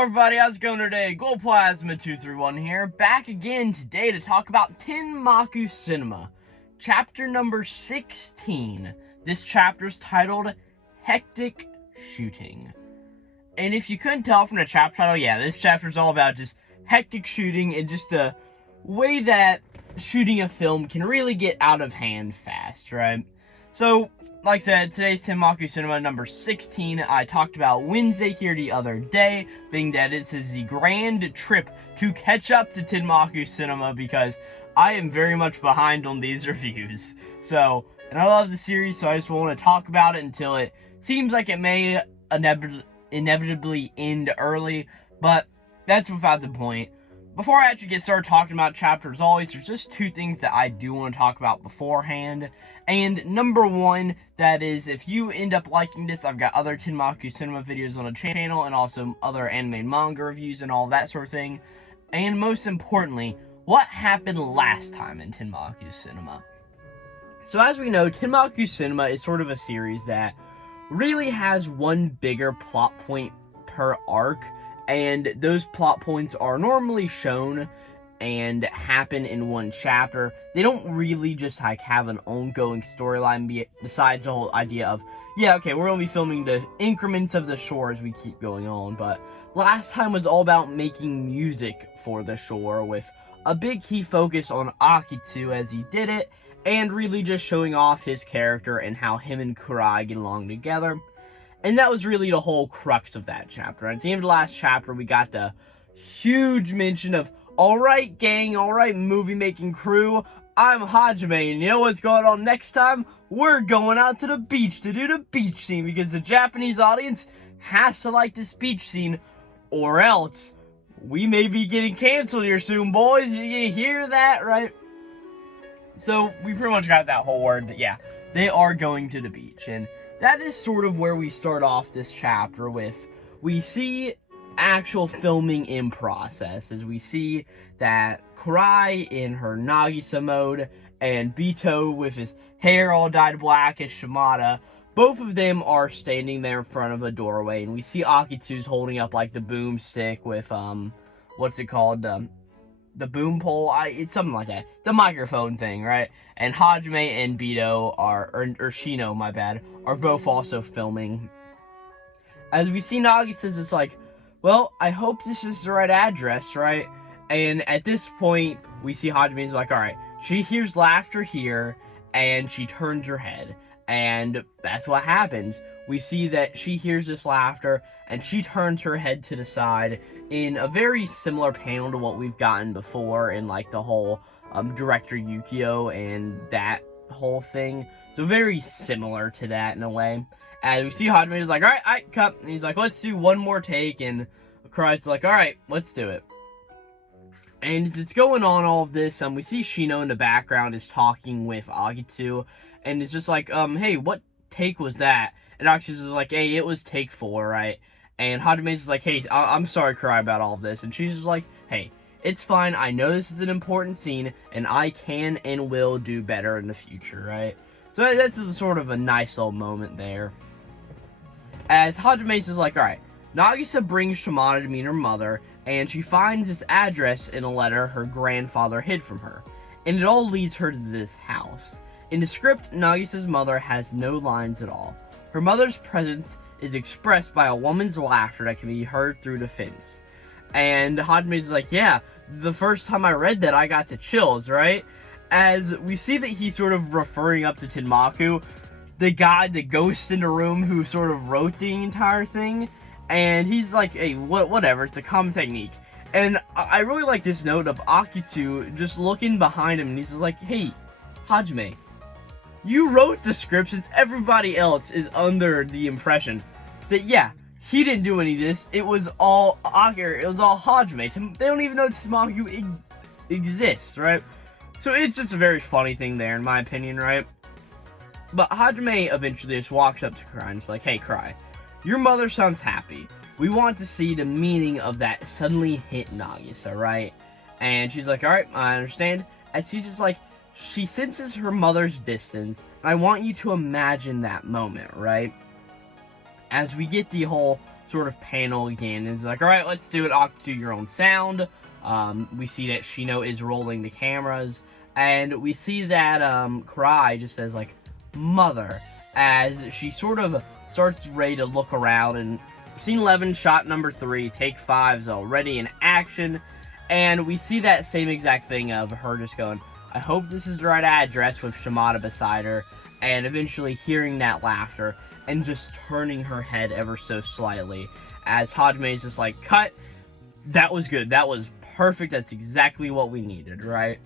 Hello everybody, how's it going today? Glowplasma231 here, back again today to talk about Tenmaku Cinema, chapter number 16. This chapter is titled Hectic Shooting. And if you couldn't tell from the chapter title, yeah, this chapter is all about just hectic shooting and just a way that shooting a film can really get out of hand fast, right? So, like I said, today's Tenmaku Cinema number 16. I talked about Wednesday here the other day, being that this is the grand trip to catch up to Tenmaku Cinema because I am very much behind on these reviews. So, and I love the series, so I just want to talk about it until it seems like it may inevitably end early, but that's without the point. Before I actually get started talking about chapters, as always, there's just two things that I do want to talk about beforehand. And number one, that is, if you end up liking this, I've got other Tenmaku Cinema videos on the channel, and also other anime and manga reviews and all that sort of thing. And most importantly, what happened last time in Tenmaku Cinema? So as we know, Tenmaku Cinema is sort of a series that really has one bigger plot point per arc. And those plot points are normally shown and happen in one chapter. They don't really just like have an ongoing storyline besides the whole idea of, yeah, okay, we're going to be filming the increments of the shore as we keep going on. But last time was all about making music for the shore with a big key focus on Akitsu as he did it, and really just showing off his character and how him and Kurai get along together. And that was really the whole crux of that chapter. At the end of the last chapter, we got the huge mention of, alright gang, alright movie-making crew, I'm Hajime, and you know what's going on next time? We're going out to the beach to do the beach scene, because the Japanese audience has to like this beach scene, or else we may be getting canceled here soon, boys. You hear that, right? So, we pretty much got that whole word that, yeah, they are going to the beach, and that is sort of where we start off this chapter with. We see actual filming in process, as we see that Kurai in her Nagisa mode and Bito with his hair all dyed black as Shimada, both of them are standing there in front of a doorway, and we see Akitsu's holding up like the boomstick with, what's it called, the boom pole, it's something like that, the microphone thing, right? And Hajime and Bito or Shino, my bad, are both also filming. As we see Nagisa's, it's like, well, I hope this is the right address, right? And at this point, we see Hajime's like, alright, she hears laughter here, and she turns her head. And that's what happens. We see that she hears this laughter, and she turns her head to the side in a very similar panel to what we've gotten before in, like, the whole director Yukio and that whole thing. So very similar to that in a way. And we see Hajime is like, alright, cut. And he's like, let's do one more take. And Kurai's like, alright, let's do it. And as it's going on all of this, we see Shino in the background is talking with Akitsu. And it's just like, hey, what take was that? And Akitsu's like, hey, it was take 4, right? And Hajime's like, hey, I'm sorry, Kurai, about all of this. And she's just like, hey, it's fine. I know this is an important scene, and I can and will do better in the future, right? So that's sort of a nice little moment there. As Hajime's just like, alright, Nagisa brings Shimada to meet her mother, and she finds this address in a letter her grandfather hid from her. And it all leads her to this house. In the script, Nagisa's mother has no lines at all. Her mother's presence is expressed by a woman's laughter that can be heard through the fence. And Hajime's like, yeah, the first time I read that, I got the chills, right? As we see that he's sort of referring up to Tenmaku, the guy, the ghost in the room who sort of wrote the entire thing. And he's like, hey, whatever, it's a common technique. And I really like this note of Akitsu just looking behind him, and he's just like, hey, Hajime, you wrote the script since everybody else is under the impression that, yeah, he didn't do any of this. It was all Akira. It was all Hajime. They don't even know Tenmaku exists, right? So it's just a very funny thing there, in my opinion, right? But Hajime eventually just walks up to Kurai and is like, hey, Kurai, your mother sounds happy. We want to see the meaning of that suddenly hit Nagisa, right? And she's like, alright, I understand. As he's just like, she senses her mother's distance, and I want you to imagine that moment, right? As we get the whole sort of panel again. It's like, alright, let's do it. Do your own sound. We see that Shino is rolling the cameras. And we see that Karai just says, like, mother, as she sort of starts ready to look around. And scene 11, shot number 3, take 5 is already in action. And we see that same exact thing of her just going, I hope this is the right address, with Shimada beside her. And eventually hearing that laughter and just turning her head ever so slightly. As Hajime is just like, cut. That was good. That was perfect. That's exactly what we needed, right?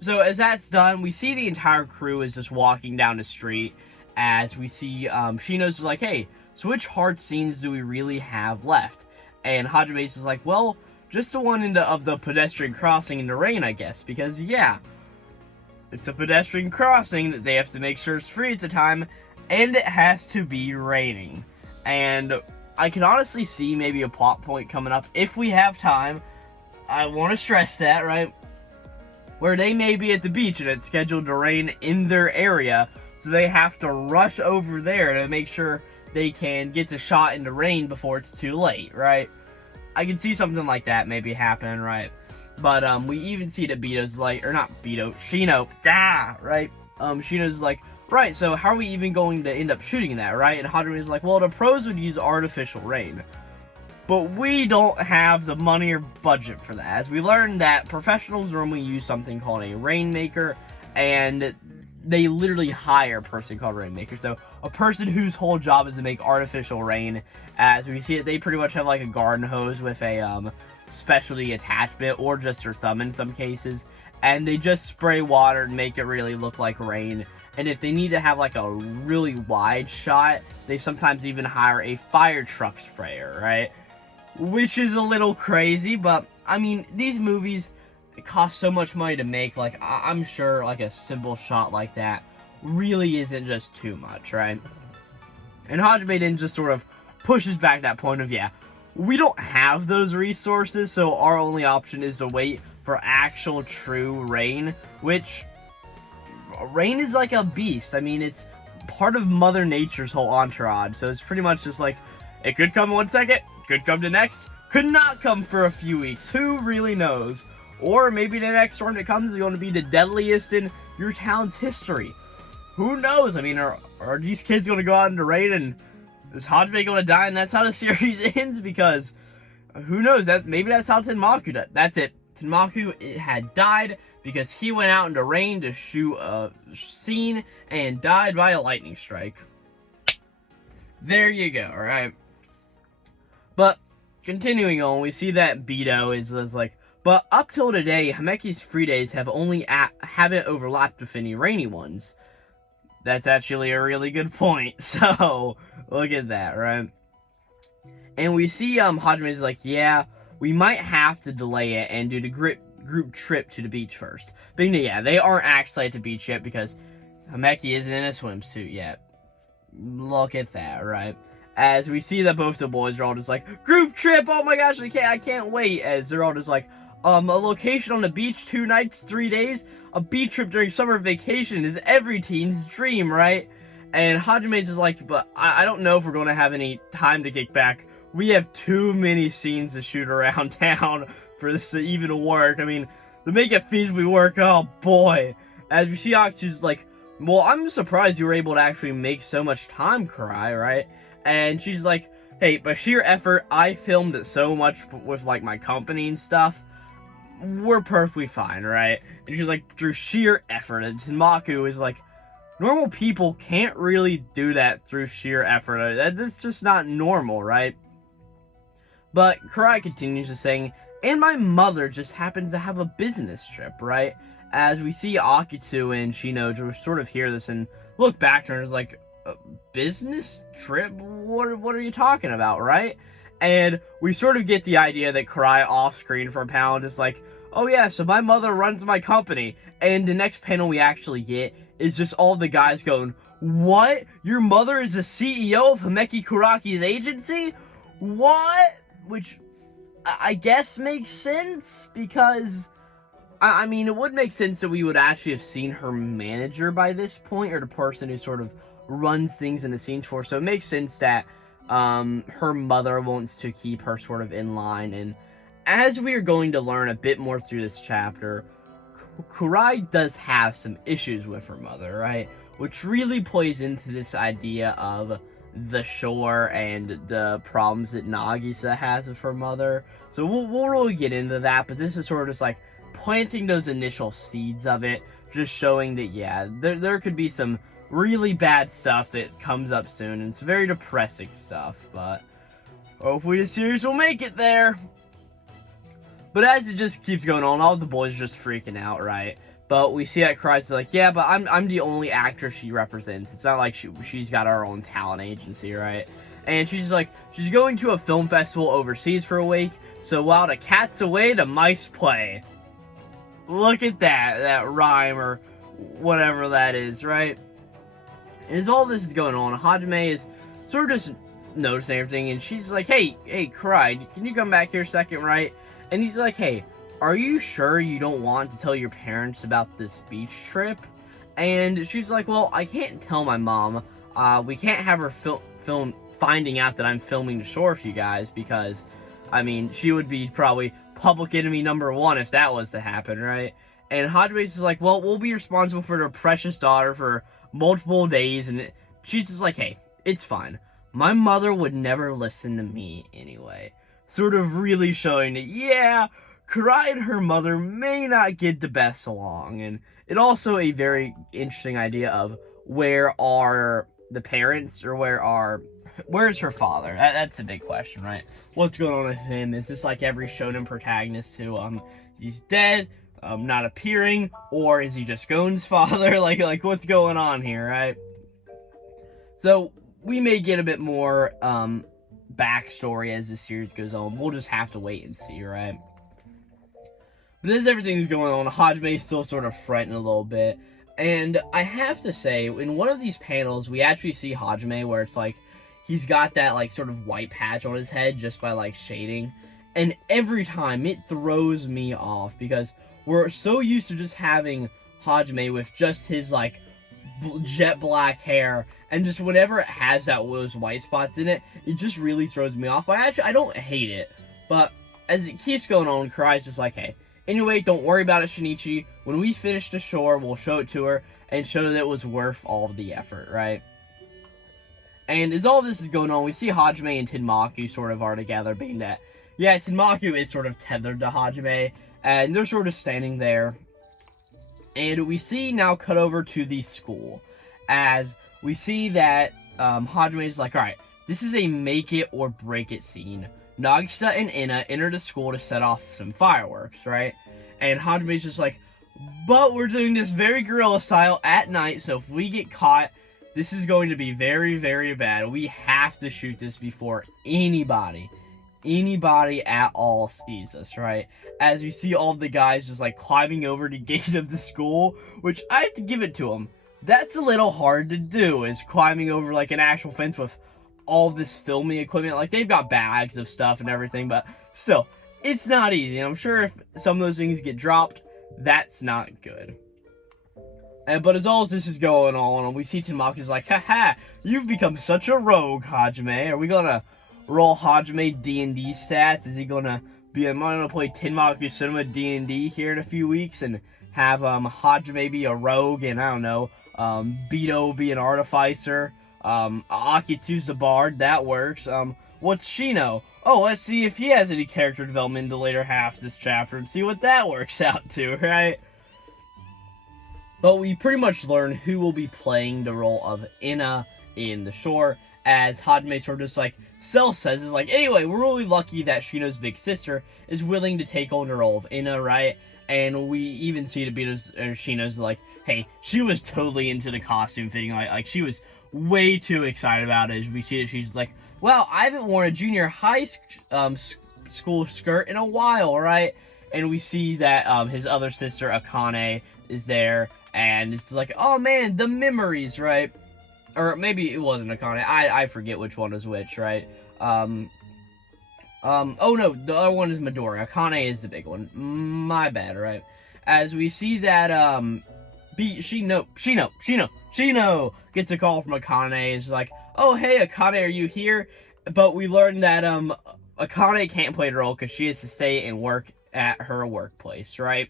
So as that's done, we see the entire crew is just walking down the street. As we see Shino's like, hey, so which hard scenes do we really have left? And Hajime's is like, well, just the one of the pedestrian crossing in the rain, I guess. Because, yeah, it's a pedestrian crossing that they have to make sure it's free at the time. And it has to be raining. And I can honestly see maybe a plot point coming up if we have time. I want to stress that, right? Where they may be at the beach and it's scheduled to rain in their area. So they have to rush over there to make sure they can get the shot in the rain before it's too late, right? I can see something like that maybe happening, right? But we even see that Bito's like, or not Bito, Shino, right? Shino's like, right, so how are we even going to end up shooting that, right? And Hajime's like, well, the pros would use artificial rain. But we don't have the money or budget for that. As we learned that professionals normally use something called a rainmaker, and they literally hire a person called rainmaker. So a person whose whole job is to make artificial rain. As we see it, they pretty much have like a garden hose with a specialty attachment, or just their thumb in some cases. And they just spray water and make it really look like rain. And if they need to have like a really wide shot, they sometimes even hire a fire truck sprayer, right? Which is a little crazy, but I mean, these movies cost so much money to make. Like, I'm sure like a simple shot like that really isn't just too much, right? And Hajime then just sort of pushes back that point of, yeah, we don't have those resources, so our only option is to wait for actual true rain, which rain is like a beast. I mean, it's part of Mother Nature's whole entourage, so it's pretty much just like, it could come 1 second, could come the next, could not come for a few weeks, who really knows? Or maybe the next storm that comes is going to be the deadliest in your town's history. Who knows? I mean, are these kids going to go out in the rain, and is Hajime going to die, and that's how the series ends? Because who knows? Maybe that's how Tenmaku died. That's it. Tenmaku had died because he went out in the rain to shoot a scene and died by a lightning strike. There you go, alright? But continuing on, we see that Bito is like, but up till today, Hameki's free days haven't overlapped with any rainy ones. That's actually a really good point. So look at that, right? And we see Hajime is like, yeah, we might have to delay it and do the group trip to the beach first. But yeah, they aren't actually at the beach yet because Hameki isn't in a swimsuit yet. Look at that, right? As we see that both the boys are all just like, group trip, oh my gosh, I can't wait. As they're all just like, a location on the beach, 2 nights, 3 days. A beach trip during summer vacation is every teen's dream, right? And Hajime's just like, but I don't know if we're going to have any time to get back. We have too many scenes to shoot around town for this to even work. I mean, to make it feasibly work, oh boy. As we see Akutsu's like, well, I'm surprised you were able to actually make so much time, Karai, right? And she's like, hey, by sheer effort, I filmed it so much with like my company and stuff. We're perfectly fine, right? And she's like, through sheer effort. And Tenmaku is like, normal people can't really do that through sheer effort. That's just not normal, right? But Karai continues to saying, and my mother just happens to have a business trip, right? As we see Akutsu and Shino sort of hear this and look back to her and is like, a business trip? What are you talking about, right? And we sort of get the idea that Karai off-screen for a panel is like, oh yeah, so my mother runs my company. And the next panel we actually get is just all the guys going, what? Your mother is the CEO of Himeki Kuraki's agency? What? Which I guess makes sense, because I mean, it would make sense that we would actually have seen her manager by this point, or the person who sort of runs things in the scenes for. So it makes sense that her mother wants to keep her sort of in line, and as we are going to learn a bit more through this chapter, Kurai does have some issues with her mother, right? Which really plays into this idea of the shore and the problems that Nagisa has with her mother. So we'll really get into that, but this is sort of just like planting those initial seeds of it, just showing that, yeah, there could be some really bad stuff that comes up soon, and it's very depressing stuff, but hopefully the series will make it there. But as it just keeps going on, all the boys are just freaking out, right? But we see that Kurai's like, yeah, but I'm the only actor she represents. It's not like she's got her own talent agency, right? And she's like, she's going to a film festival overseas for a week, so while the cat's away, the mice play. Look at that rhyme, or whatever that is, right? And as all this is going on, Hajime is sort of just noticing everything, and she's like, hey, Kurai, can you come back here a second, right? And he's like, hey, are you sure you don't want to tell your parents about this beach trip? And she's like, well, I can't tell my mom. We can't have her film finding out that I'm filming the shore for you guys, because, I mean, she would be probably public enemy #1 if that was to happen, right? And Hajime's just like, well, we'll be responsible for their precious daughter for multiple days, and she's just like, hey, it's fine. My mother would never listen to me anyway. Sort of really showing that, yeah, Kurai and her mother may not get the best along, and it also a very interesting idea of where are the parents, or where's her father? That's a big question, right? What's going on with him? Is this like every shonen protagonist who, he's dead, not appearing, or is he just Gon's father? like what's going on here, right? So we may get a bit more, backstory as this series goes on. We'll just have to wait and see, right? But as everything's going on, Hajime's still sort of fretting a little bit. And I have to say, in one of these panels, we actually see Hajime where it's like, he's got that like sort of white patch on his head just by like shading. And every time it throws me off, because we're so used to just having Hajime with just his like jet black hair, and just whenever it has those white spots in it, it just really throws me off. I don't hate it, but as it keeps going on, Kurai's just like, hey, anyway, don't worry about it, Shinichi. When we finish the shore, we'll show it to her and show that it was worth all of the effort, right? And as all this is going on, we see Hajime and Tenmaku sort of are together, being that, yeah, Tenmaku is sort of tethered to Hajime, and they're sort of standing there. And we see now cut over to the school, as we see that Hajime is like, alright, this is a make it or break it scene. Nagisa and Ina enter the school to set off some fireworks, right? And Hajime's just like, but we're doing this very guerrilla style at night, so if we get caught, this is going to be very, very bad. We have to shoot this before anybody at all sees us, right? As we see all the guys just like climbing over the gate of the school, which I have to give it to them. That's a little hard to do, is climbing over like an actual fence with all this filming equipment. Like, they've got bags of stuff and everything, but still, it's not easy. And I'm sure if some of those things get dropped, that's not good. But as all this is going on, we see Tenmaku's like, haha, you've become such a rogue, Hajime. Are we gonna roll Hajime D&D stats? Is he gonna be, am I gonna play Tenmaku Cinema D&D here in a few weeks and have Hajime be a rogue, and I don't know, Beto be an artificer, Akitsu's the bard, that works. What's Shino? Oh, let's see if he has any character development in the later half of this chapter and see what that works out to, right? But we pretty much learn who will be playing the role of Ina in the shore, as Hajime sort of just like says, is like, anyway, we're really lucky that Shino's big sister is willing to take on the role of Ina, right? And we even see that Shino's like, hey, she was totally into the costume fitting, like she was way too excited about it. As we see that she's like, well, I haven't worn a junior high school skirt in a while, right? And we see that his other sister, Akane, is there, and it's like, oh man, the memories, right? Or maybe it wasn't Akane, I forget which one is which, right? Oh no, the other one is Midori. Akane is the big one. My bad, right? As we see that, Shino gets a call from Akane. It's like, oh hey, Akane, are you here? But we learned that Akane can't play the role because she has to stay and work at her workplace, right?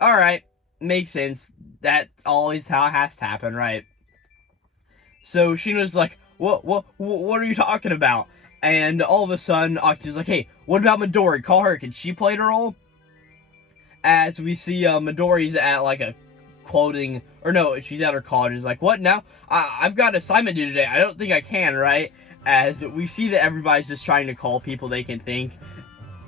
Alright, makes sense. That's always how it has to happen, right? So Shino's like, what are you talking about? And all of a sudden, Octa's like, hey, what about Midori? Call her. Can she play the role? As we see Midori's at like a quoting, or no, she's at her college. She's like, what now? I've got an assignment due today. I don't think I can, right? As we see that everybody's just trying to call people they can think,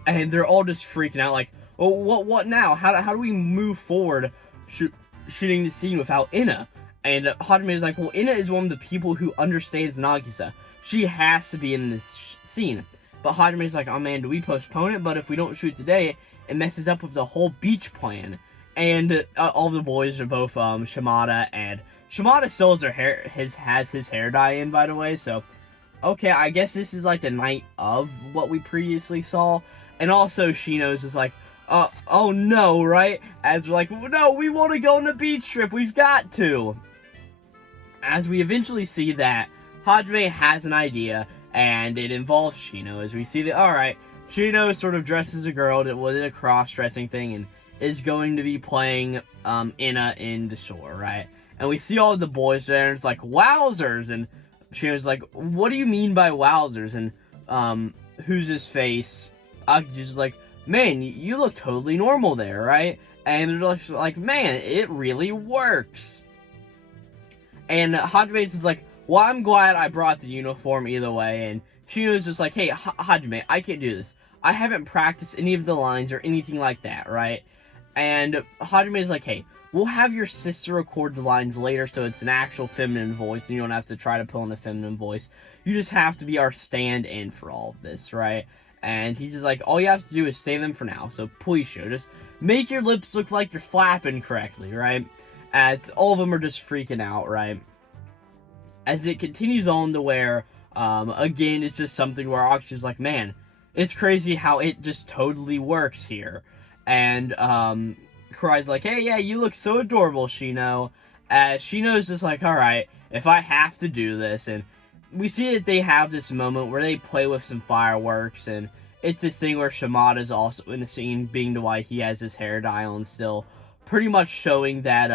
and they're all just freaking out like, oh, what now? How do we move forward shooting the scene without Ina? And Hajime is like, well, Ina is one of the people who understands Nagisa. She has to be in this scene. But Hajime is like, oh man, do we postpone it? But if we don't shoot today, it messes up with the whole beach plan. And all the boys are both Shimada, and Shimada still has his hair dye in, by the way. So, okay, I guess this is like the night of what we previously saw. And also Shino's is like, oh no, right? As we're like, no, we want to go on a beach trip. We've got to. As we eventually see that Hajime has an idea, and it involves Shino. As we see that, alright, Shino sort of dresses as a girl that was a cross-dressing thing, and is going to be playing Ina in the store, right? And we see all the boys there, and it's like, wowzers! And Shino's like, what do you mean by wowzers? And who's his face? Aki's like, man, you look totally normal there, right? And they're just like, man, it really works. And Hajime's is like, well, I'm glad I brought the uniform either way. And Shino's just like, hey, Hajime, I can't do this. I haven't practiced any of the lines or anything like that, right? And Hajime is like, hey, we'll have your sister record the lines later so it's an actual feminine voice, and you don't have to try to pull in the feminine voice. You just have to be our stand-in for all of this, right? And he's just like, all you have to do is say them for now, so please show. Just make your lips look like you're flapping correctly, right? As all of them are just freaking out, right? As it continues on to where, again, it's just something where Akshi's like, man, it's crazy how it just totally works here. And, Kurai's like, hey, yeah, you look so adorable, Shino. As Shino's just like, alright, if I have to do this, and we see that they have this moment where they play with some fireworks, and it's this thing where Shimada's also in the scene, being the why he has his hair dye on still, pretty much showing that,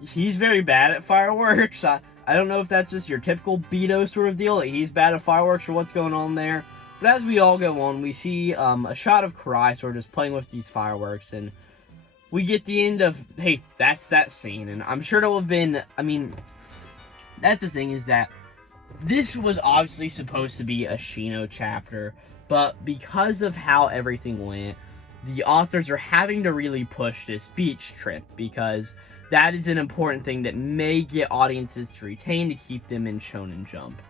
he's very bad at fireworks. I don't know if that's just your typical Beto sort of deal, that he's bad at fireworks or what's going on there. But as we all go on, we see, a shot of Kurai sort of just playing with these fireworks, and we get the end of, hey, that's that scene. And I'm sure it will have been, I mean, that's the thing, is that this was obviously supposed to be a Shino chapter, but because of how everything went, the authors are having to really push this beach trip, because that is an important thing that may get audiences to retain to keep them in Shonen Jump.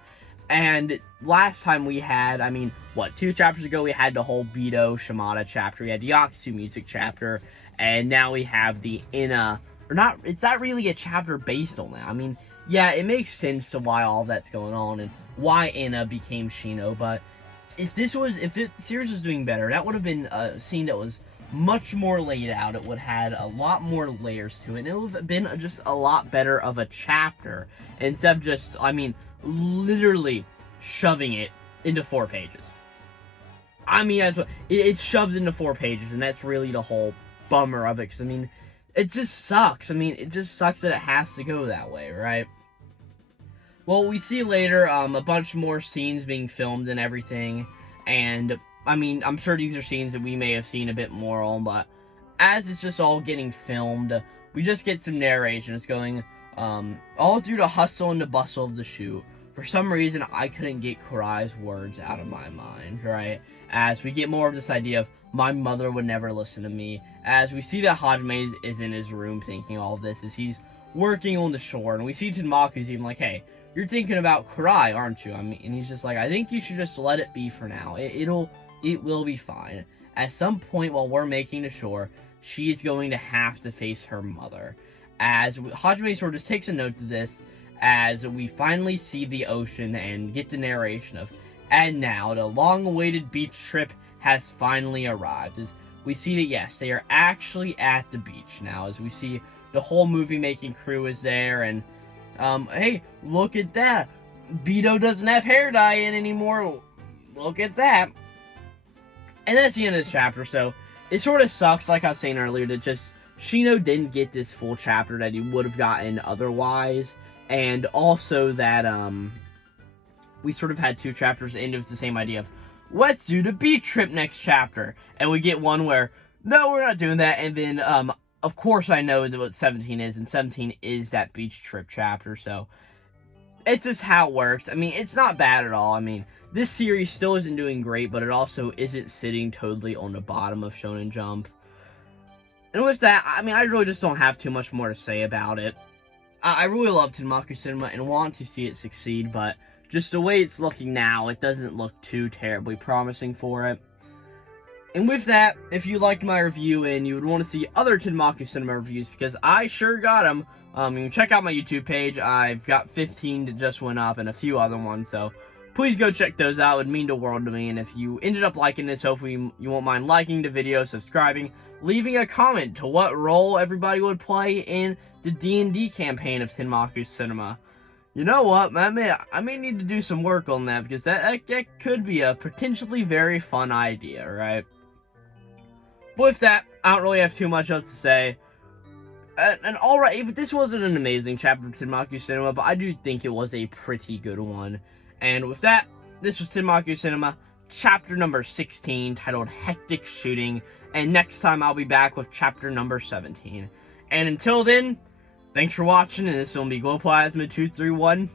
And last time we had, I mean, what, 2 chapters ago we had the whole Beto Shimada chapter, we had the Yakuzu music chapter, and now we have the Ina, or not, it's not really a chapter based on that. I mean, yeah, it makes sense to why all that's going on and why Ina became Shino, but if the series was doing better, that would have been a scene that was much more laid out. It would have had a lot more layers to it, and it would have been just a lot better of a chapter, instead of just, I mean, literally shoving it into 4 pages. I mean, that's what, it's shoved into 4 pages, and that's really the whole bummer of it, because, I mean, it just sucks. I mean, it just sucks that it has to go that way, right? Well, we see later, a bunch more scenes being filmed and everything, and, I mean, I'm sure these are scenes that we may have seen a bit more on, but as it's just all getting filmed, we just get some narrations going, all due to hustle and the bustle of the shoot. For some reason, I couldn't get Kurai's words out of my mind, right? As we get more of this idea of, my mother would never listen to me, as we see that Hajime is in his room thinking all of this, as he's working on the shore, and we see Tenmaku's even like, hey, you're thinking about Kurai, aren't you? I mean, and he's just like, I think you should just let it be for now. It will be fine. At some point while we're making the shore, she's going to have to face her mother. As Hajime sort of just takes a note to this, as we finally see the ocean and get the narration of, and now the long-awaited beach trip has finally arrived. As we see that, yes, they are actually at the beach now, as we see the whole movie-making crew is there, and, hey, look at that! Beto doesn't have hair dye in anymore. Look at that. And that's the end of the chapter, so it sort of sucks, like I was saying earlier, that just Shino didn't get this full chapter that he would have gotten otherwise. And also that, we sort of had 2 chapters end with the same idea of, let's do the beach trip next chapter. And we get one where, no, we're not doing that. And then, of course I know what 17 is, and 17 is that beach trip chapter, so it's just how it works. I mean, it's not bad at all. I mean, this series still isn't doing great, but it also isn't sitting totally on the bottom of Shonen Jump. And with that, I mean, I really just don't have too much more to say about it. I really love Tenmaku Cinema and want to see it succeed, but just the way it's looking now, it doesn't look too terribly promising for it. And with that, if you liked my review and you would want to see other Tenmaku Cinema reviews, because I sure got them, you can check out my YouTube page. I've got 15 that just went up and a few other ones, so please go check those out. It would mean the world to me. And if you ended up liking this, hopefully you won't mind liking the video, subscribing, leaving a comment to what role everybody would play in the D&D campaign of Tenmaku Cinema. You know what, I may need to do some work on that, because that could be a potentially very fun idea, right? But with that, I don't really have too much else to say. And alright, but this wasn't an amazing chapter of Tenmaku Cinema, but I do think it was a pretty good one. And with that, this was Tenmaku Cinema, chapter number 16, titled Hectic Shooting. And next time I'll be back with chapter number 17. And until then, thanks for watching, and this will be Glowplasma231.